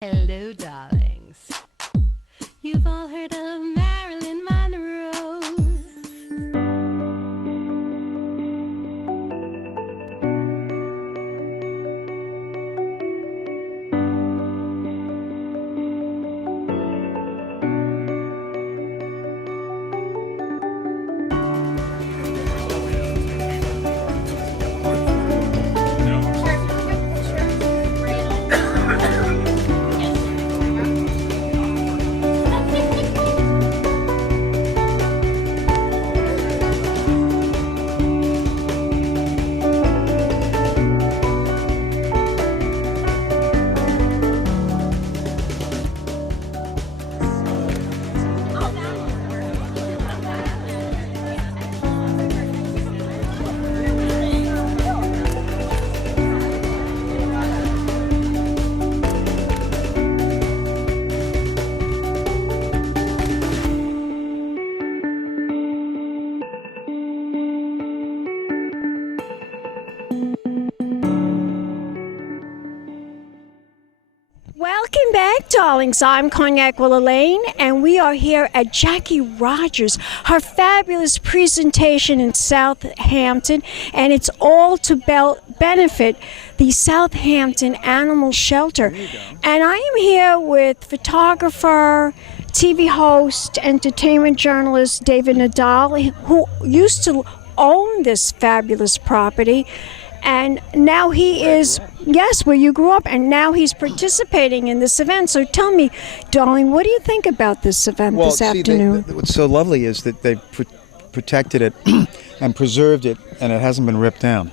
Hello, darlings. You've all heard of Marilyn Monroe. Welcome back, darlings. I'm Cognac Wellerlane, and we are here at Jackie Rogers, her fabulous presentation in Southampton, and it's all to benefit the Southampton Animal Shelter. And I am here with photographer, TV host, entertainment journalist David Nadal, who used to own this fabulous property. And now he is, yes, where you grew up, and now he's participating in this event. So tell me, darling, what do you think about this event this afternoon? What's so lovely is that they've protected it and preserved it, and it hasn't been ripped down.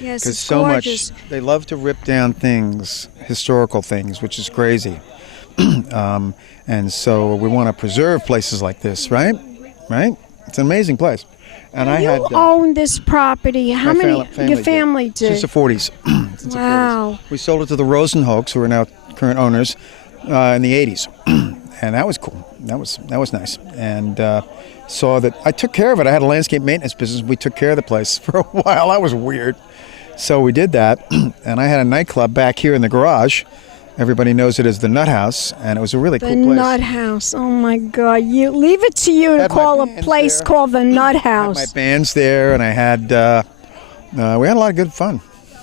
Yes, because it's so gorgeous. much they love to rip down things, historical things, which is crazy. And so we want to preserve places like this, right? Right? It's an amazing place. And you own this property. How many? Your family did. Since the 40s. Wow. We sold it to the Rosenhoeks, who are now current owners, in the 80s, and that was cool. That was nice. And saw that I took care of it. I had a landscape maintenance business. We took care of the place for a while. That was weird. So we did that, and I had a nightclub back here in the garage. Everybody knows it as the Nut House, and it was a really cool place. The Nut House. Oh my God! You leave it to you to call a place called the Nut House. I had my bands there, and I had we had a lot of good fun.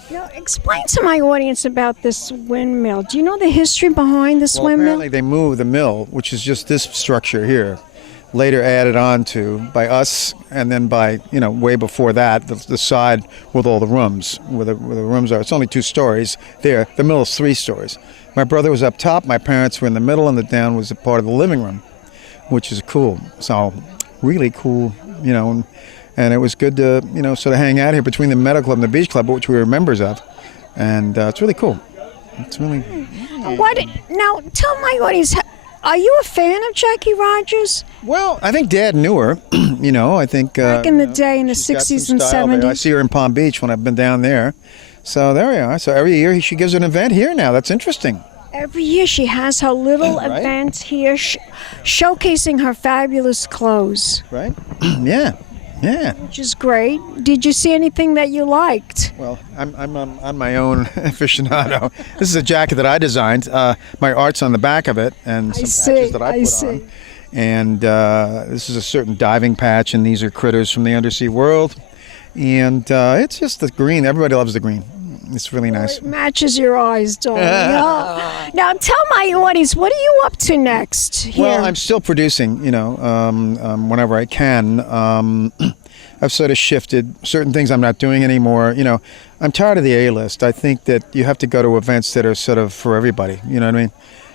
Now, explain to my audience about this windmill. Do you know the history behind this windmill? Apparently they moved the mill, which is just this structure here, later added on to by us, and then by, way before that, the side with all the rooms, where the rooms are. It's only 2 stories there. The mill is 3 stories. My brother was up top, my parents were in the middle, and the down was a part of the living room, which is cool. So really cool, and it was good to, sort of hang out here between the Meadow Club and the Beach Club, which we were members of, and it's really cool. It's really... Now, tell my audience, are you a fan of Jackie Rogers? Well, I think Dad knew her, I think... Back in the day, in the 60s and 70s. I see her in Palm Beach when I've been down there. So there we are. So every year she gives an event here now. That's interesting. Every year she has her little event here showcasing her fabulous clothes. Right? Yeah. Which is great. Did you see anything that you liked? Well, I'm on my own aficionado. This is a jacket that I designed. My art's on the back of it, and some patches that I put on. And this is a certain diving patch, and these are critters from the undersea world. And it's just the green. Everybody loves the green. It's really nice. It matches your eyes, darling. Now, tell my audience, what are you up to next here? Well, I'm still producing, whenever I can. I've sort of shifted certain things I'm not doing anymore. I'm tired of the A-list. I think that you have to go to events that are sort of for everybody. You know what I mean?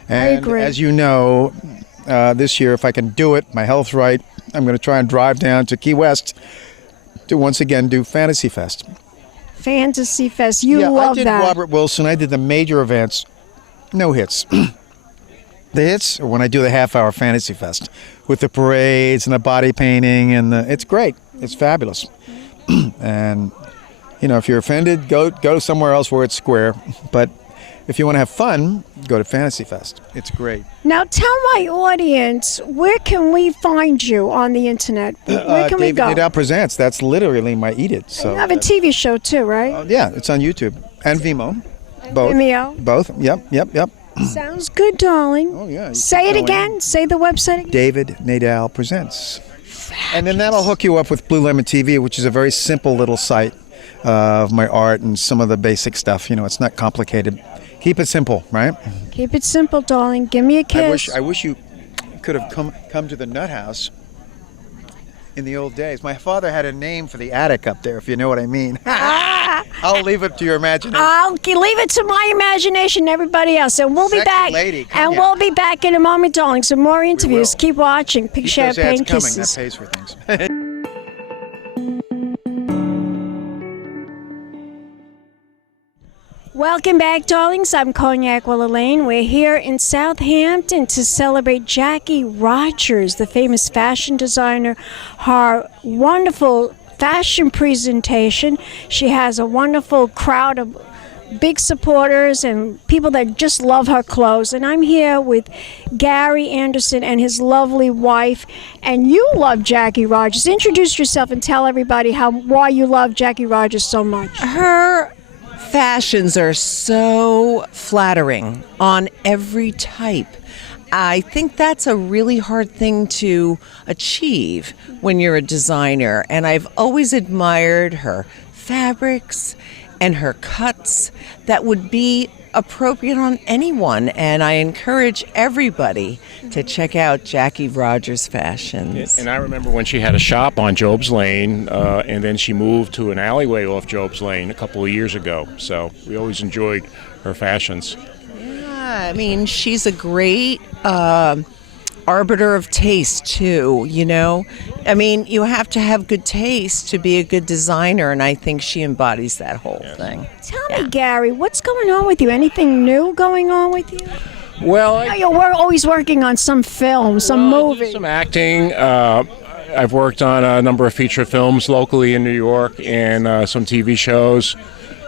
And I agree. As you know, this year, if I can do it, my health's right, I'm going to try and drive down to Key West to once again do Fantasy Fest. Fantasy Fest, love that. I did Robert Wilson. I did the major events. No hits. The hits are when I do the half-hour Fantasy Fest with the parades and the body painting, and it's great. It's fabulous. And if you're offended, go somewhere else where it's square. But if you want to have fun, go to Fantasy Fest. It's great. Now tell my audience, where can we find you on the internet? Where can we go? David Nadal Presents. That's literally my Eat It. So you have a TV show too, right? Yeah, it's on YouTube and Vimeo. Both. Vimeo. Both. Yep. Sounds good, darling. Oh, yeah. Say it again. Say the website again. David Nadal Presents. And then that'll hook you up with Blue Lemon TV, which is a very simple little site of my art and some of the basic stuff. You know, it's not complicated. Keep it simple, right? Keep it simple, darling. Give me a kiss. I wish you could have come to the Nut House in the old days. My father had a name for the attic up there, if you know what I mean. I'll leave it to your imagination. I'll leave it to my imagination and everybody else. And we'll be Sexy back. lady, and Cognac. we'll be back in a moment, darling. Some more interviews. will. Keep watching. Pink Keep those Champagne ads coming. Kisses. That pays for things. Welcome back, darlings. I'm Cognac Wellerlane. We're here in Southampton to celebrate Jackie Rogers, the famous fashion designer. Her wonderful fashion presentation. She has a wonderful crowd of big supporters and people that just love her clothes. And I'm here with Gary Anderson and his lovely wife. And you love Jackie Rogers. Introduce yourself and tell everybody why you love Jackie Rogers so much. Her fashions are so flattering on every type. I think that's a really hard thing to achieve when you're a designer, and I've always admired her fabrics and her cuts that would be appropriate on anyone, and I encourage everybody to check out Jackie Rogers fashions. And I remember when she had a shop on Job's Lane, and then she moved to an alleyway off Job's Lane a couple of years ago. So we always enjoyed her fashions. Yeah, I mean, she's a great arbiter of taste, too, you know? I mean, you have to have good taste to be a good designer, and I think she embodies that whole thing. Tell me, Gary, what's going on with you? Anything new going on with you? Well, You're always working on some film, some movie. some acting. I've worked on a number of feature films locally in New York and some TV shows.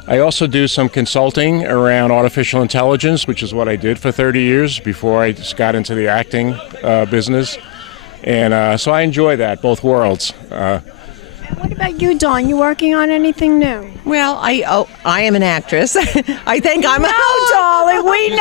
I also do some consulting around artificial intelligence, which is what I did for 30 years before I just got into the acting business. And so I enjoy that, both worlds. What about you, Dawn? You working on anything new? Well, I am an actress. I think I'm darling, we know.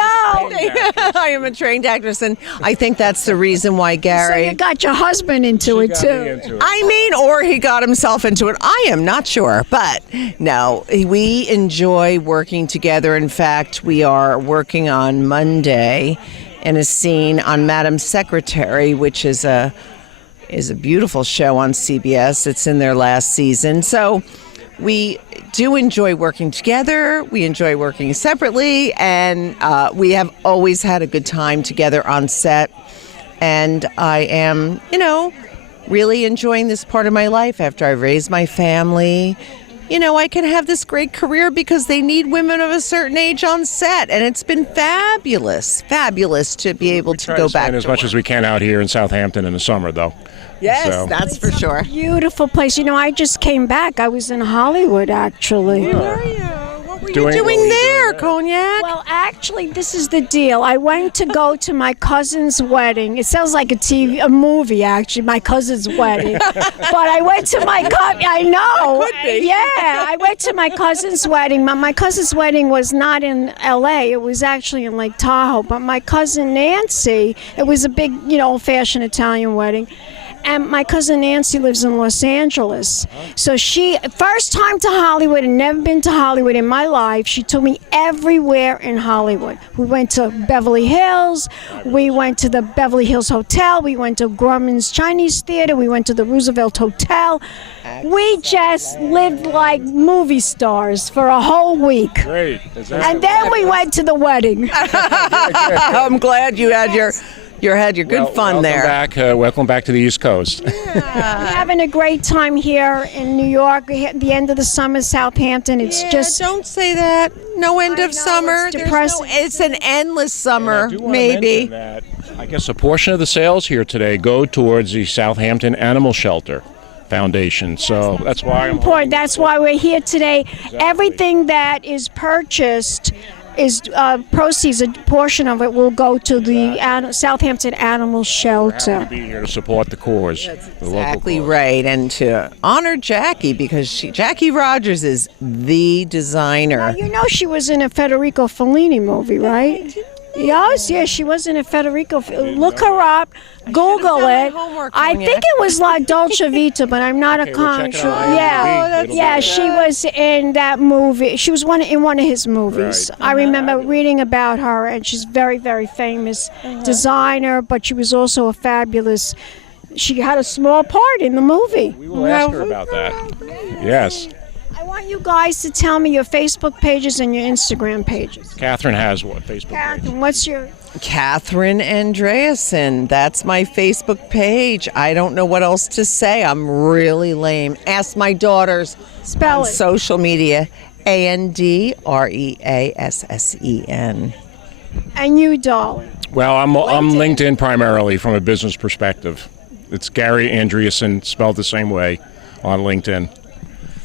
I am a trained actress, and I think that's the reason why So Gary. you got your husband into it, too. I mean, or he got himself into it. I am not sure, but no, we enjoy working together. In fact, we are working on Monday in a scene on Madam Secretary, which is a beautiful show on CBS. It's in their last season. So we do enjoy working together. We enjoy working separately. And we have always had a good time together on set. And I am, really enjoying this part of my life after I've raised my family. I can have this great career because they need women of a certain age on set, and it's been fabulous to be able to go back as much as we can out here in Southampton in the summer, though. Yes, So- that's for sure. Beautiful place. I just came back. I was in Hollywood, actually. What were you Doing- doing what were you there, doing Cognac? Well, actually, this is the deal. I went to go to my cousin's wedding. It sounds like a movie, actually, my cousin's wedding. But I went to I know. Could be. Yeah, I went to my cousin's wedding. My cousin's wedding was not in L.A. It was actually in Lake Tahoe. But my cousin Nancy, it was a big, old-fashioned Italian wedding. And my cousin Nancy lives in Los Angeles. So first time to Hollywood, and never been to Hollywood in my life. She took me everywhere in Hollywood. We went to Beverly Hills. We went to the Beverly Hills Hotel. We went to Grumman's Chinese Theater. We went to the Roosevelt Hotel. We just lived like movie stars for a whole week. Great. And then we went to the wedding. I'm glad you had your good fun there. Welcome back to the East Coast. We're having a great time here in New York. We're at the end of the summer, Southampton. It's just don't say that. No end I of know, summer. it's There's depressing. it's an endless summer, I do wanna maybe. mention that I guess a portion of the sales here today go towards the Southampton Animal Shelter Foundation. So that's why I'm important. That's why we're here today. Everything that is purchased is proceeds. A portion of it will go to the Southampton Animal happy Shelter. to be here to support the cause. the local Exactly cause. right, and to honor Jackie because Jackie Rogers is the designer. She was in a Federico Fellini movie, right? Yes, she was in a Federico. Look her up, Google it. I think it was La Dolce Vita, but I'm not a Okay, we'll check it contra. out on Yeah, IMDb. yeah, she was in that movie. She was in one of his movies. Right. I remember reading about her, and she's very, very famous designer. But she was also a fabulous. She had a small part in the movie. We will ask her about that. Yes. I want you guys to tell me your Facebook pages and your Instagram pages. Katherine has what? Facebook page. Katherine, what's your? Katherine Andreassean. That's my Facebook page. I don't know what else to say. I'm really lame. Ask my daughters. Spell on it. social media. Andreassean. And you, darling. Well, I'm LinkedIn primarily from a business perspective. It's Gary Andreassean, spelled the same way on LinkedIn.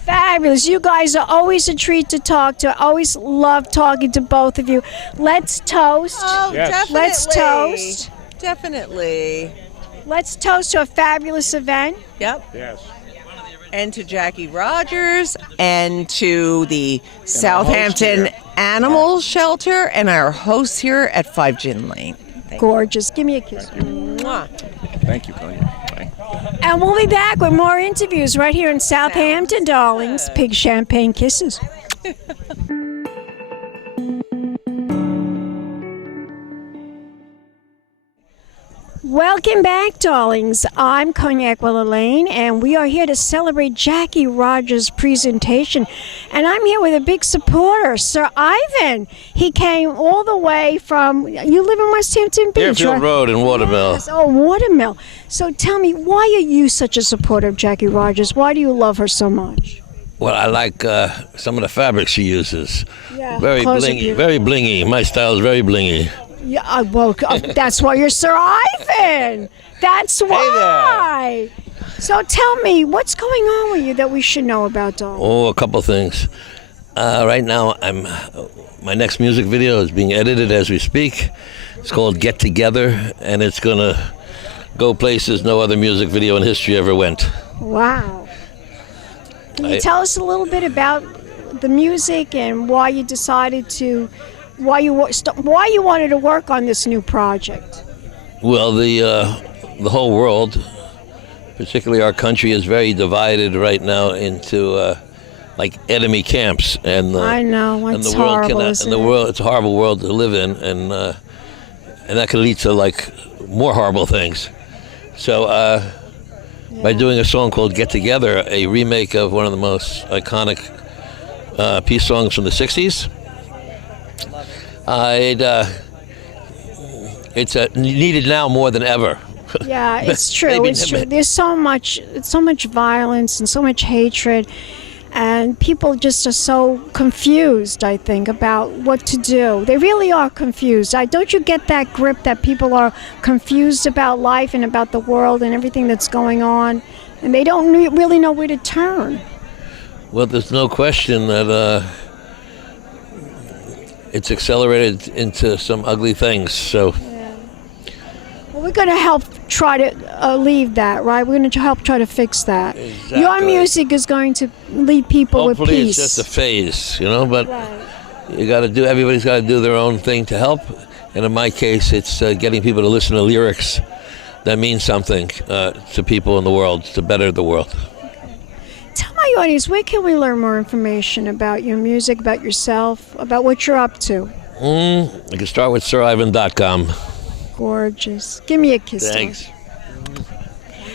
Fabulous. You guys are always a treat to talk to. I always love talking to both of you. Let's toast. Oh, Yes. definitely. Let's toast. Definitely. Let's toast to a fabulous event. Yep. Yes. And to Jackie Rogers and to the Southampton here. Animal Shelter and our hosts here at 5 Gin Lane. Gorgeous. Give me a kiss. Mwah. Thank you, Cognac. Bye. And we'll be back with more interviews right here in Southampton, darlings. Pig champagne kisses. Welcome back, darlings. I'm Cognac Wellerlane, and we are here to celebrate Jackie Rogers' presentation. And I'm here with a big supporter, Sir Ivan. He came all the way from, you live in West Hampton Beach, Airfield right? Road in Watermill. Yes. Oh, Watermill. So tell me, why are you such a supporter of Jackie Rogers? Why do you love her so much? Well, I like some of the fabrics she uses. Yeah, Very clothes are blingy, beautiful. very blingy. My style is very blingy. Yeah, well, that's why you're Sir Ivan. That's why. So tell me, what's going on with you that we should know about, darling? Oh, a couple things. Right now, my next music video is being edited as we speak. It's called Get Together, and it's gonna go places no other music video in history ever went. Wow. Can you tell us a little bit about the music and why you decided to, why you wanted to work on this new project? Well, the whole world, particularly our country, is very divided right now into like enemy camps, and I know, and it's the world horrible, cannot, isn't and the it? world, it's a horrible world to live in, and that could lead to like more horrible things. So by doing a song called Get Together, a remake of one of the most iconic peace songs from the 60s, it's needed now more than ever. Yeah, it's true. Maybe It's true. There's so much violence and so much hatred, and people just are so confused, I think, about what to do. They really are confused. Don't you get that grip that people are confused about life and about the world and everything that's going on, and they don't really know where to turn? Well, there's no question that it's accelerated into some ugly things. So Well, we're going to help try to leave that, right? We're going to help try to fix that. Exactly. Your music is going to lead people with hopefully peace. it's just a phase, but Right. everybody's got to do their own thing to help. And in my case, it's getting people to listen to lyrics that mean something to people in the world, to better the world. Tell my audience, where can we learn more information about your music, about yourself, about what you're up to? You can start with sirivan.com. Gorgeous. Give me a kiss. Thanks. darling.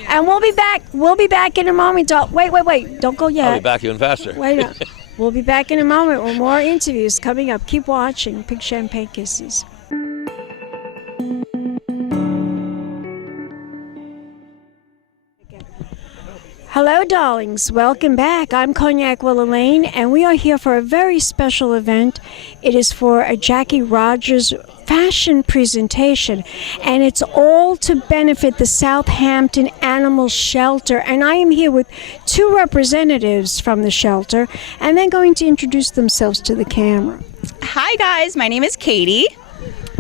And we'll be back. We'll be back in a moment. Wait. Don't go yet. I'll be back even faster. Wait up. We'll be back in a moment with more interviews coming up. Keep watching Pig Champagne Kisses. Hello, darlings. Welcome back. I'm Cognac Wellerlane, and we are here for a very special event. It is for a Jackie Rogers fashion presentation, and it's all to benefit the Southampton Animal Shelter. And I am here with two representatives from the shelter, and they're going to introduce themselves to the camera. Hi guys, my name is Katie.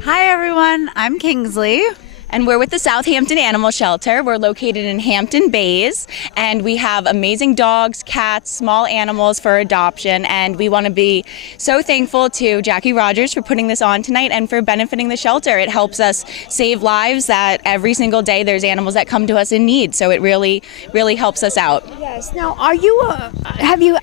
Hi everyone, I'm Kingsley. And we're with the Southampton Animal Shelter. We're located in Hampton Bays, and we have amazing dogs, cats, small animals for adoption. And we want to be so thankful to Jackie Rogers for putting this on tonight and for benefiting the shelter. It helps us save lives that every single day there's animals that come to us in need. So it really, really helps us out. Yes. Now, are you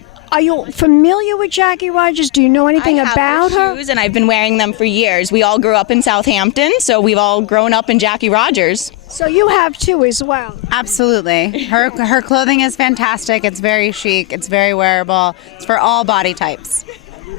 familiar with Jackie Rogers? Do you know anything about her? Shoes, and I've been wearing them for years. We all grew up in Southampton, so we've all grown up in Jackie Rogers. So you have too as well. Absolutely. Her clothing is fantastic. It's very chic. It's very wearable. It's for all body types.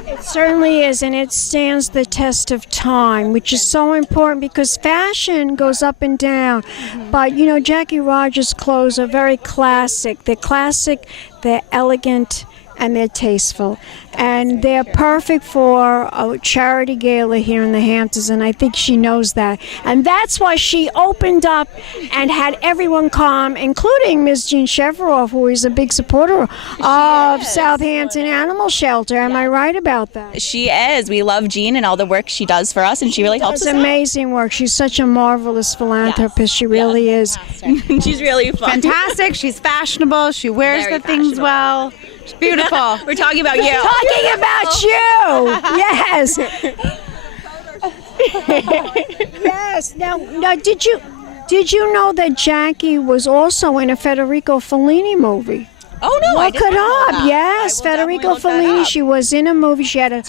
It certainly is, and it stands the test of time, which is so important because fashion goes up and down. But, you know, Jackie Rogers' clothes are very classic. They're classic, they're elegant, and they're tasteful. And they're perfect for a charity gala here in the Hamptons, and I think she knows that. And that's why she opened up and had everyone come, including Ms. Jean Shafiroff, who is a big supporter of Southampton Animal Shelter. Am I right about that? She is. We love Jean and all the work she does for us, and she really helps us out. Amazing work. She's such a marvelous philanthropist. She really is. She's really fun. Fantastic. She's fashionable. She wears Very the things well. She's beautiful. We're talking about you. Talking about you. Yes. Yes. Now, did you know that Jackie was also in a Federico Fellini movie? Oh, no, Look it up. Yes, Federico Fellini. She was in a movie. She had a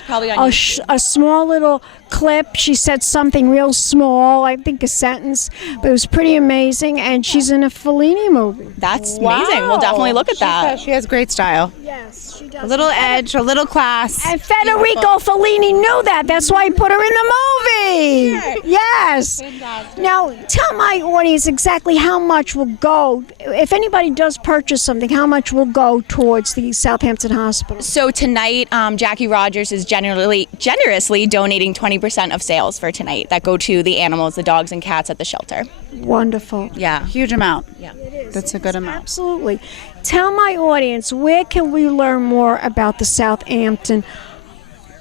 small little clip. She said something real small, I think a sentence, but it was pretty amazing. And she's in a Fellini movie. That's amazing. We'll definitely look at that. She has great style. Yes, she does. A little edge, a little class. And Federico Fellini knew that. That's why he put her in the movie. Yes. Now, tell my audience exactly how much will go, if anybody does purchase something, how much will go towards the Southampton Hospital. So tonight, Jackie Rogers is generously donating 20% of sales for tonight that go to the animals, the dogs and cats at the shelter. Wonderful. Yeah. Huge amount. Yeah. That's a good amount. Absolutely. Tell my audience, where can we learn more about the Southampton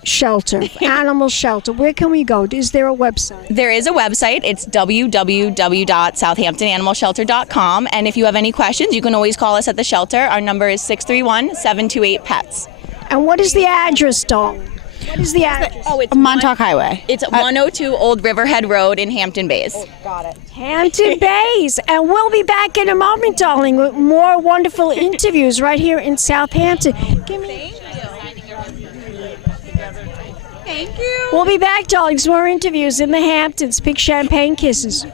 shelter, animal shelter? Where can we go? Is there a website? There is a website. It's www.southamptonanimalshelter.com. And if you have any questions, you can always call us at the shelter. Our number is 631-728-PETS. And what is the address, darling? What is the address? Oh, it's Montauk Highway. It's 102 Old Riverhead Road in Hampton Bays. Got it. Hampton Bays. And we'll be back in a moment, darling, with more wonderful interviews right here in Southampton. Thank you. We'll be back, darlings. More interviews in the Hamptons. Big champagne kisses.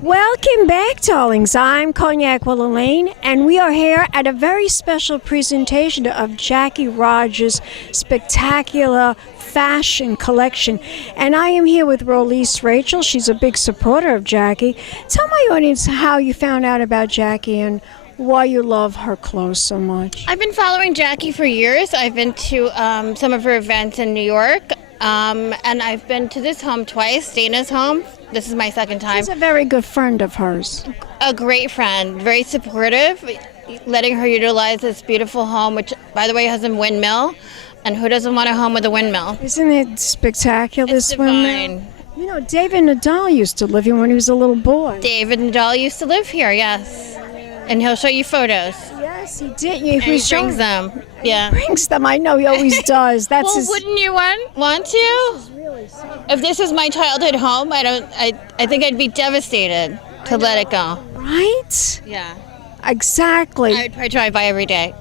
Welcome back, darlings. I'm Cognac Wellerlane, and we are here at a very special presentation of Jackie Rogers' spectacular fashion collection. And I am here with Rolise Rachel. She's a big supporter of Jackie. Tell my audience how you found out about Jackie and why you love her clothes so much. I've been following Jackie for years. I've been to some of her events in New York, and I've been to this home twice, Dana's home. This is my second time. She's a very good friend of hers. A great friend, very supportive, letting her utilize this beautiful home, which, by the way, has a windmill. And who doesn't want a home with a windmill? Isn't it spectacular, It's this windmill? divine. You know, David Nadal used to live here when he was a little boy. David Nadal used to live here, yes. And he'll show you photos. Yes, he did. And he brings them. Yeah. Brings them. I know he always does. That's Well, his. wouldn't you want to? If this is my childhood home, I think I'd be devastated to let it go. Right? Yeah. Exactly. I would probably drive by every day.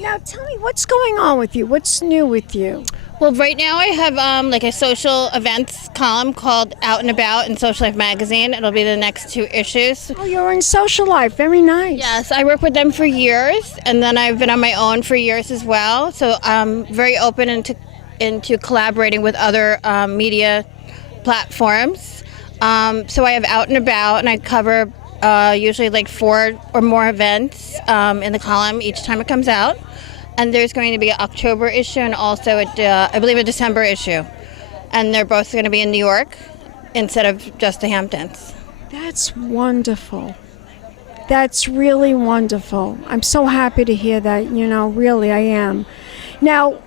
Now tell me, what's going on with you? What's new with you? Well, right now I have like a social events column called Out and About in Social Life magazine. It'll be the next 2 issues. Oh, you're in social life. Very nice. Yes, I work with them for years, and then I've been on my own for years as well. So I'm very open into collaborating with other media platforms. So I have Out and About, and I cover usually like 4 or more events in the column each time it comes out. And there's going to be an October issue and also, I believe, a December issue. And they're both going to be in New York instead of just the Hamptons. That's wonderful. That's really wonderful. I'm so happy to hear that, really, I am. Now,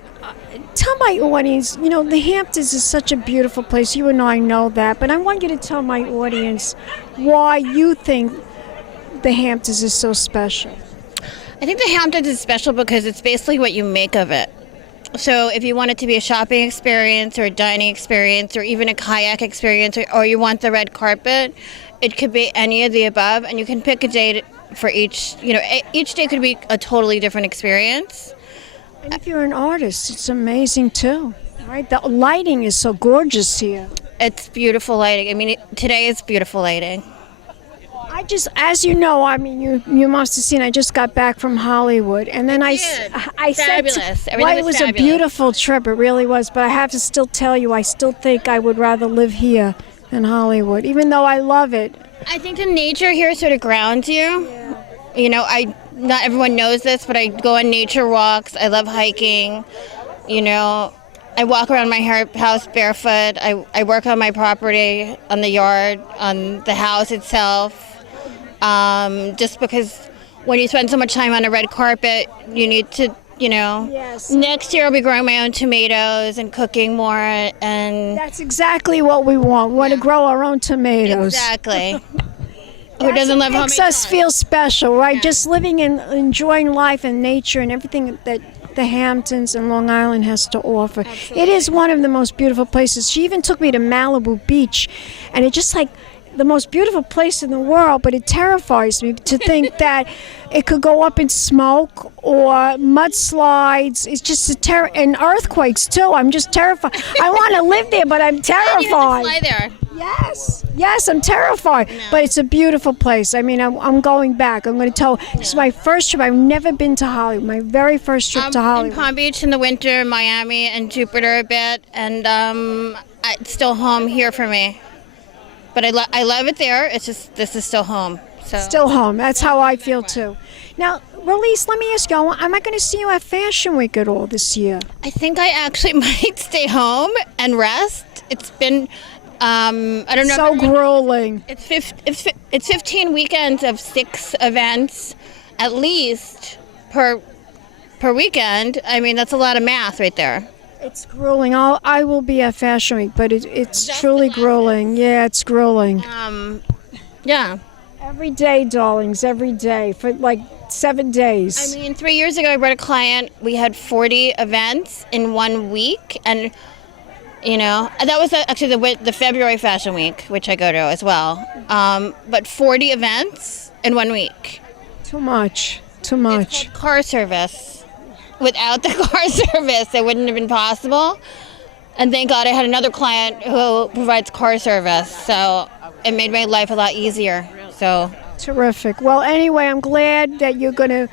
tell my audience, the Hamptons is such a beautiful place. You and I know that, but I want you to tell my audience why you think the Hamptons is so special. I think the Hamptons is special because it's basically what you make of it. So if you want it to be a shopping experience or a dining experience or even a kayak experience or you want the red carpet, it could be any of the above, and you can pick a day for each, each day could be a totally different experience. And if you're an artist, it's amazing too, right? The lighting is so gorgeous here. It's beautiful lighting. I mean, today is beautiful lighting. As you know, you must have seen, I just got back from Hollywood. And then I Fabulous. said, Everything it was fabulous. a beautiful trip, it really was. But I have to still tell you, I still think I would rather live here than Hollywood, even though I love it. I think the nature here sort of grounds you. Yeah. Not everyone knows this, but I go on nature walks. I love hiking. I walk around my house barefoot. I work on my property, on the yard, on the house itself. Just because when you spend so much time on a red carpet, you need to, Yes. Next year I'll be growing my own tomatoes and cooking more. And That's exactly what we want. We want to grow our own tomatoes. Exactly. Who doesn't love makes homemade us pie? feel special, right? Yeah. Just living and enjoying life and nature and everything that the Hamptons and Long Island has to offer. Absolutely. It is one of the most beautiful places. She even took me to Malibu Beach, and it's just like the most beautiful place in the world, but it terrifies me to think that it could go up in smoke or mudslides. It's just and earthquakes too. I'm just terrified. I want to live there, but I'm terrified. You have to fly there. Yes, I'm terrified. No. But it's a beautiful place. I mean, I'm going back. I'm going to tell. It's my first trip. I've never been to Hollywood. My very first trip to In Hollywood. Palm Beach in the winter, Miami and Jupiter a bit, and it's still home here for me. But I love it there. It's just this is still home. So Still home. That's how I feel too. Now, Rolise, let me ask you, am I going to see you at Fashion Week at all this year? I think I actually might stay home and rest. It's been I don't know. So grueling. It's 15 weekends of 6 events, at least per weekend. I mean, that's a lot of math right there. It's grueling. I will be at Fashion Week, but it's truly grueling. Yeah, it's grueling. Yeah. Every day, darlings, every day for like 7 days. I mean, 3 years ago, I brought a client. We had 40 events in 1 week, and that was actually the February Fashion Week, which I go to as well. But 40 events in 1 week. Too much. It's called car service. Without the car service, it wouldn't have been possible. And thank God I had another client who provides car service, so it made my life a lot easier. So Terrific. Well, anyway, I'm glad that you're going to,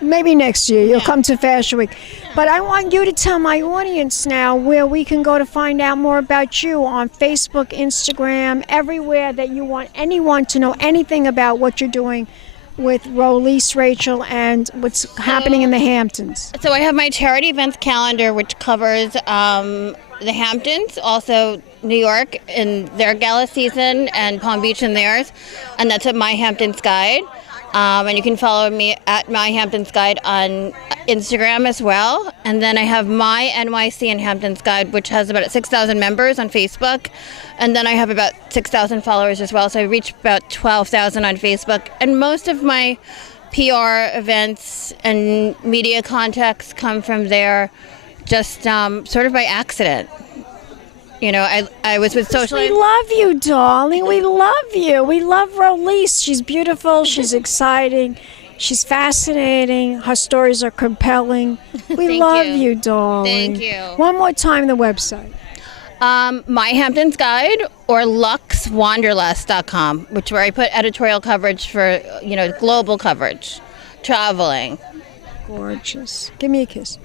maybe next year, you'll come to Fashion Week. But I want you to tell my audience now where we can go to find out more about you on Facebook, Instagram, everywhere that you want anyone to know anything about what you're doing with Rolise, Rachel, and what's happening in the Hamptons. So I have my charity events calendar, which covers the Hamptons, also New York in their gala season, and Palm Beach in theirs, and that's at My Hamptons Guide. And you can follow me at My Hamptons Guide on Instagram as well. And then I have My NYC and Hamptons Guide, which has about 6,000 members on Facebook. And then I have about 6,000 followers as well. So I reach about 12,000 on Facebook. And most of my PR events and media contacts come from there just sort of by accident. I was with social. We love you, darling. We love you. We love Rolise. She's beautiful. She's exciting. She's fascinating. Her stories are compelling. We Thank love you. you, darling. Thank you. One more time, the website. My Hamptons Guide or luxwanderlust.com, where I put editorial coverage for, global coverage, traveling. Gorgeous. Give me a kiss.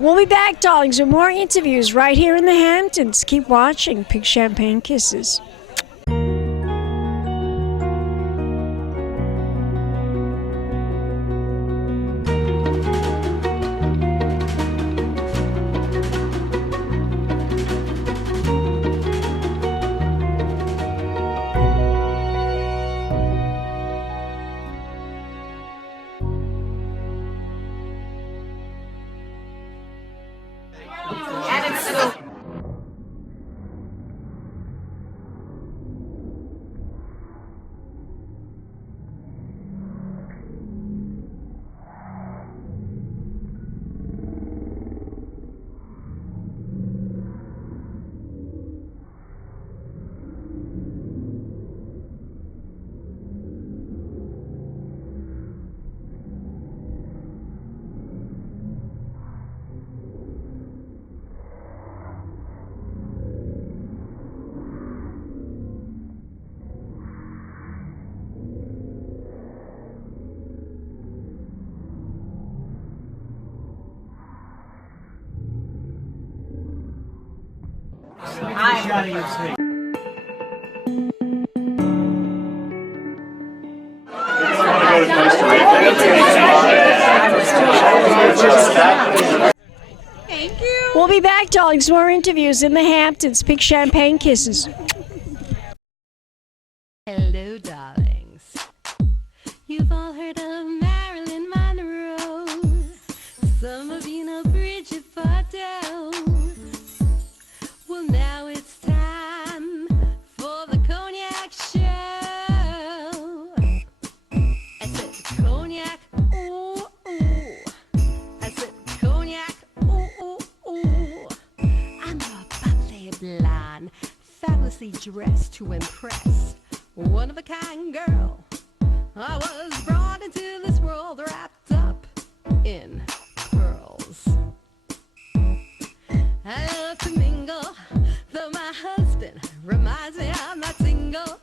We'll be back, darlings, with more interviews right here in the Hamptons. Keep watching Pink Champagne Kisses. Thank you. We'll be back, darlings. More interviews in the Hamptons. Big champagne kisses. Hello, darlings. You've all heard of Marilyn Monroe. Some of you know Bridget Bardot. Well, now it's time for the Cognac show. I said Cognac, ooh, ooh. I said Cognac, ooh, ooh, ooh. I'm a bubbly blonde, fabulously dressed to impress. One of a kind girl. I was brought into this world wrapped up in pearls. I love to mingle, though my husband reminds me I'm not single.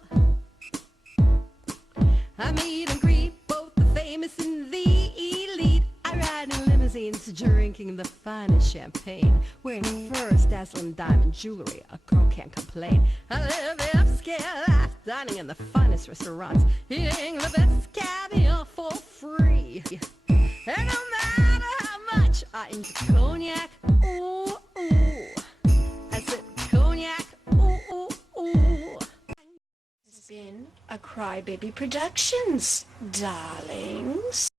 I meet and greet both the famous and the elite. I ride in limousines, drinking the finest champagne, wearing furs, dazzling diamond jewelry. A girl can't complain. I live the upscale life, dining in the finest restaurants, eating the best caviar for free. And no matter how much I enjoy cognac, ooh, ooh. I said cognac, ooh, ooh, ooh. It's been a Crybaby Productions, darlings.